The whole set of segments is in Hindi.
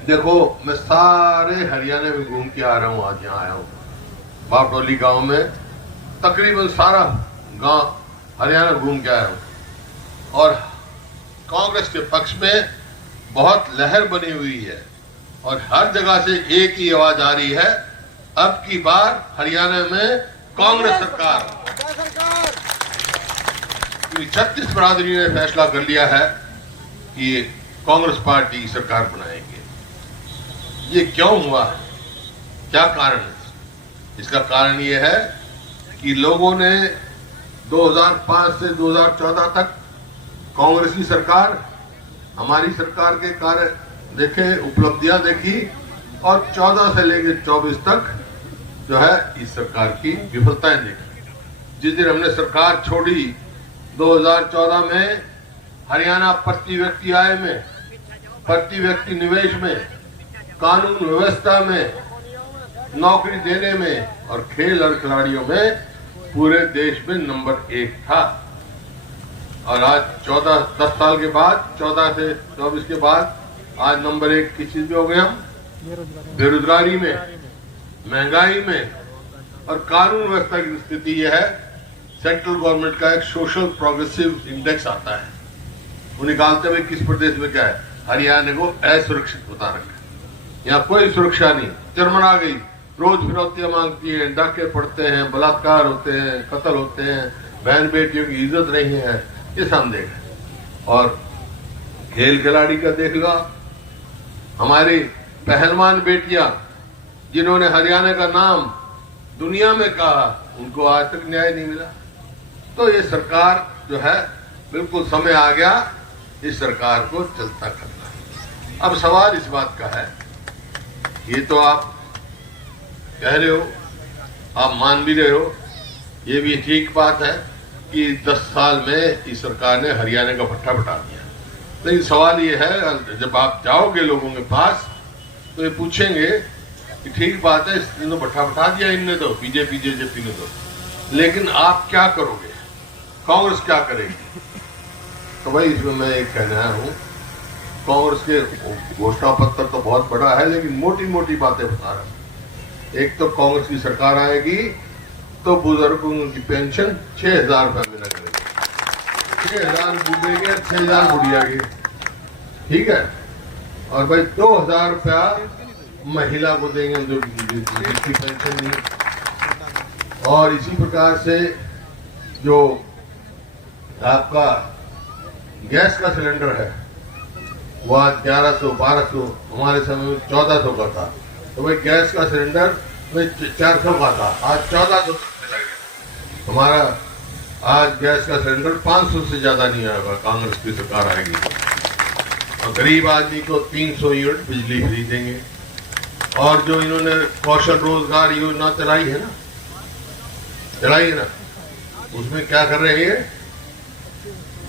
देखो, मैं सारे हरियाणा में घूम के आ रहा हूँ। आज यहाँ आया हूँ बापटोली गांव में, तकरीबन सारा गांव हरियाणा घूम के आया हूँ। और कांग्रेस के पक्ष में बहुत लहर बनी हुई है और हर जगह से एक ही आवाज आ रही है, अब की बार हरियाणा में कांग्रेस सरकार। 36 बरादरी ने फैसला कर लिया है कि कांग्रेस पार्टी सरकार बनाएंगे। ये क्यों हुआ है, क्या कारण है? इसका कारण ये है कि लोगों ने 2005 से 2014 तक कांग्रेस की सरकार, हमारी सरकार के कार्य देखे, उपलब्धियां देखी, और 14 से लेकर 24 तक जो है इस सरकार की विफलताएं देखी। जिस दिन हमने सरकार छोड़ी 2014 में, हरियाणा प्रति व्यक्ति आय में, प्रति व्यक्ति निवेश में, कानून व्यवस्था में, नौकरी देने में और खेल और खिलाड़ियों में पूरे देश में नंबर 1 था। और आज 10 साल के बाद, 14 से 24 के बाद आज नंबर 1 किस चीज में हो गए हम? बेरोजगारी में, महंगाई में और कानून व्यवस्था की स्थिति यह है। सेंट्रल गवर्नमेंट का एक सोशल प्रोग्रेसिव इंडेक्स आता है, वो निकालते हुए किस प्रदेश में क्या है, हरियाणा को असुरक्षित बता रखा है। यहाँ कोई सुरक्षा नहीं, चरमरा गई, रोज फिरौतियां मांगती है, डाके पड़ते हैं, बलात्कार होते हैं, कत्ल होते हैं, बहन बेटियों की इज्जत नहीं है, ये सब देख है। और खेल खिलाड़ी का देख लो, हमारी पहलवान बेटियां जिन्होंने हरियाणा का नाम दुनिया में कहा, उनको आज तक न्याय नहीं मिला। तो ये सरकार जो है, बिल्कुल समय आ गया इस सरकार को चलता करना। अब सवाल इस बात का है, ये तो आप कह रहे हो, आप मान भी रहे हो, ये भी ठीक बात है कि 10 साल में इस सरकार ने हरियाणा का भट्टा बटा दिया। लेकिन सवाल ये है, जब आप जाओगे लोगों के पास तो ये पूछेंगे कि ठीक बात है, इसने तो भट्टा बटा दिया, इनने तो बीजेपी जेजेपी ने तो, लेकिन आप क्या करोगे, कांग्रेस क्या करेगी? तो भाई इसमें मैं एक कहना हूं, कांग्रेस के घोषणा पत्र तो बहुत बड़ा है, लेकिन मोटी मोटी बातें बता रहा हूं। एक तो कांग्रेस की सरकार आएगी तो बुजुर्गों की पेंशन 6,000 रुपया मिला करेगी, 6,000 बूढ़े के, 6,000 बुढ़िया के, ठीक है। और भाई 2,000 रुपया महिला को देंगे जो जिसकी पेंशन नहीं। और इसी प्रकार से जो आपका गैस का सिलेंडर है, वो आज 1100, 1200, हमारे समय में 1400 का था। तो भाई गैस का सिलेंडर 400 का था, आज 1400 मिला गया। हमारा आज गैस का सिलेंडर 500 से ज्यादा नहीं आएगा, कांग्रेस की सरकार आएगी। और गरीब आदमी को 300 यूनिट बिजली फ्री देंगे। और जो इन्होंने कौशल रोजगार योजना चलाई है ना, उसमें क्या कर रहे हैं,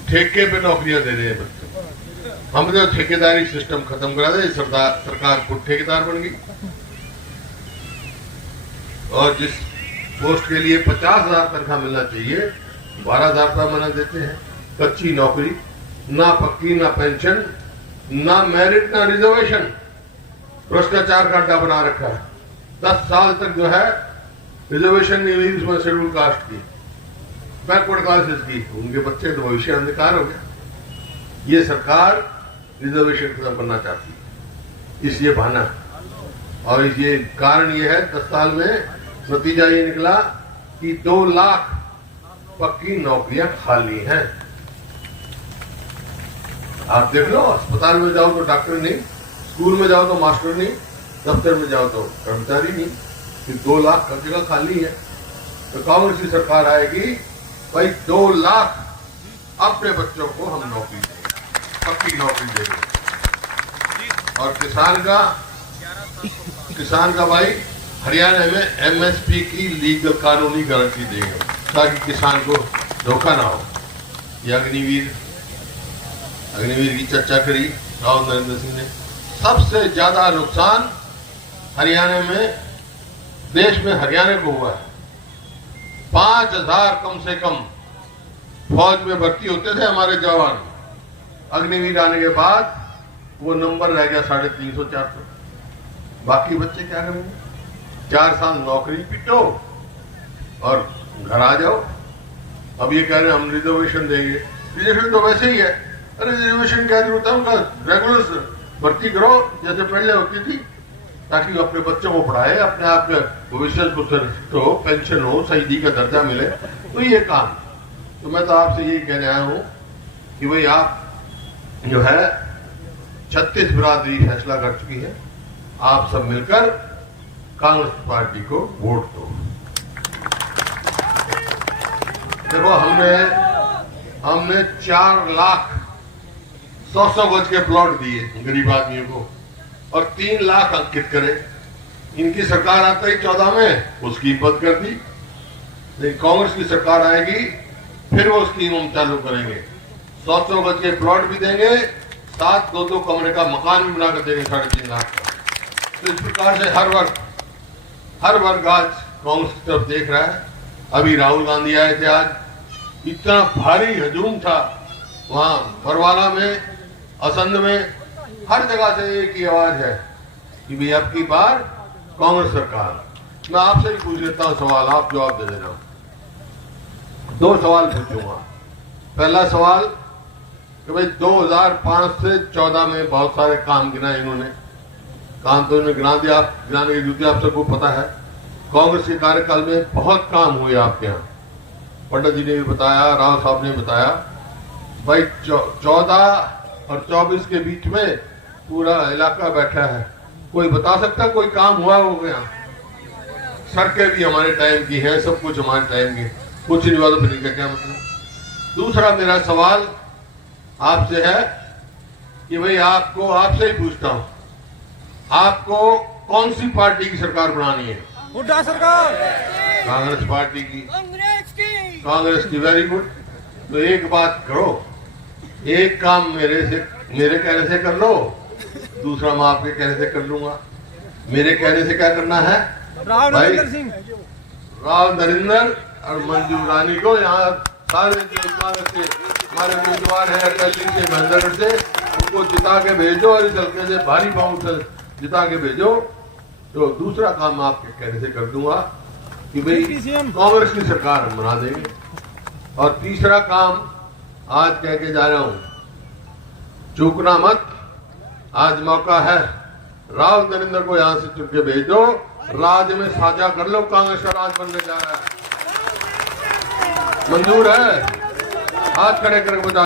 ठेके पे नौकरियां दे रहे हैं बच्चों को। हमने तो ठेकेदारी सिस्टम खत्म करा दिया, सरकार खुद ठेकेदार बन गई। और जिस पोस्ट के लिए 50,000 तनख्वाह मिलना चाहिए, 12,000 रुपया मना देते हैं। कच्ची नौकरी, ना पक्की, ना पेंशन, ना मेरिट, ना रिजर्वेशन, भ्रष्टाचार का अड्डा बना रखा है। 10 साल तक जो है रिजर्वेशन नहीं हुई उसमें शेड्यूल कास्ट की, बैकवर्ड क्लासेस की, उनके बच्चे तो भविष्य अंधकार हो गया। ये सरकार रिजर्वेशन खत्म करना चाहती है, इसलिए बहाना। और ये कारण ये है, 10 साल में नतीजा ये निकला कि 2 लाख पक्की नौकरियां खाली हैं। आप देख लो, अस्पताल में जाओ तो डॉक्टर नहीं, स्कूल में जाओ तो मास्टर नहीं, दफ्तर में जाओ तो कर्मचारी नहीं, कि 2 लाख का जगह खाली है। तो कांग्रेस की सरकार आएगी, भाई 2 लाख अपने बच्चों को हम नौकरी देंगे, पक्की नौकरी देंगे। और किसान का भाई हरियाणा में एमएसपी की लीगल कानूनी गारंटी देंगे, ताकि किसान को धोखा ना हो। ये अग्निवीर की चर्चा करी राहुल नरेंद्र सिंह ने। सबसे ज्यादा नुकसान हरियाणा में, देश में हरियाणा को हुआ है। 5,000 कम से कम फौज में भर्ती होते थे हमारे जवान। अग्निवीर आने के बाद वो नंबर रह गया 350-400। बाकी बच्चे क्या करेंगे? 4 साल नौकरी पीटो और घर आ जाओ। अब ये कह रहे हैं हम रिजर्वेशन देंगे। रिजर्वेशन तो वैसे ही है। अरे रिजर्वेशन क्या जरूरत है? उनका रेगुलर भर्ती करो जैसे पहले होती थी, ताकि वो अपने बच्चों को पढ़ाए, अपने आप के भविष्य को सुरक्षित हो, पेंशन हो, शहीदी का दर्जा मिले। तो ये काम, तो मैं तो आपसे यही कहने आया हूं कि भाई आप जो है 36 बिरादरी फैसला कर चुकी है, आप सब मिलकर कांग्रेस पार्टी को वोट दो। देखो हमने 4 लाख 100 गज के प्लॉट दिए गरीब आदमियों को और 3 लाख अंकित करे। इनकी सरकार आता ही 14 में उसकी बंद कर दी। लेकिन कांग्रेस की सरकार आएगी फिर वो स्कीम हम चालू करेंगे। 100 गज के प्लॉट भी देंगे, साथ 2-2 कमरे का मकान भी बनाकर देंगे 3.5 लाख का। तो इस प्रकार से हर वर्ग आज कांग्रेस की तरफ देख रहा है। अभी राहुल गांधी आए थे, आज इतना भारी हजूम था वहां बरवाला में, असंध में, हर जगह से एक ही आवाज है कि भाई अब की बार कांग्रेस सरकार। मैं आपसे ही पूछ लेता हूं सवाल, आप जवाब दे देना। 2 सवाल पूछूंगा। पहला सवाल कि भाई 2005 से 14 में बहुत सारे काम गिनाए इन्होंने, काम तो इन्होंने गिना दिया, गिनाने की ड्यूटी आप सबको पता है। कांग्रेस के कार्यकाल में बहुत काम हुए आपके यहाँ, पंडित जी ने भी बताया, राव साहब ने बताया। भाई 14 और 24 के बीच में पूरा इलाका बैठा है, कोई बता सकता कोई काम हुआ हो गया? सड़कें भी हमारे टाइम की हैं, सब कुछ हमारे टाइम की, कुछ नहीं हुआ तो फिर क्या मतलब? दूसरा मेरा सवाल आपसे है कि भाई आपसे ही पूछता हूं, आपको कौन सी पार्टी की सरकार बनानी है? हुड्डा सरकार, कांग्रेस पार्टी की। कांग्रेस की, वेरी गुड। तो एक बात करो, एक काम मेरे कहने से कर लो, दूसरा मैं आपके कहने से कर लूंगा। मेरे कहने से क्या करना है? राव नरेंद्र और मंजू रानी को यहाँ सारे कांग्रेस के हमारे उम्मीदवार है अटल जी से, महेंद्रगढ़ से, उनको जिता के भेजो और इस हल्के से भारी बहुमत से जिता के भेजो। तो दूसरा काम मैं आपके कहने से कर दूंगा कि भाई कांग्रेस की सरकार हम बना देंगे। और तीसरा काम आज कह के जा रहा हूं, चूकना मत, आज मौका है, राव नरेंद्र को यहां से चुन के भेज दो, राज्य में साझा कर लो, कांग्रेस का राज बनने जा रहा है। मंजूर है? हाथ खड़े करके बता।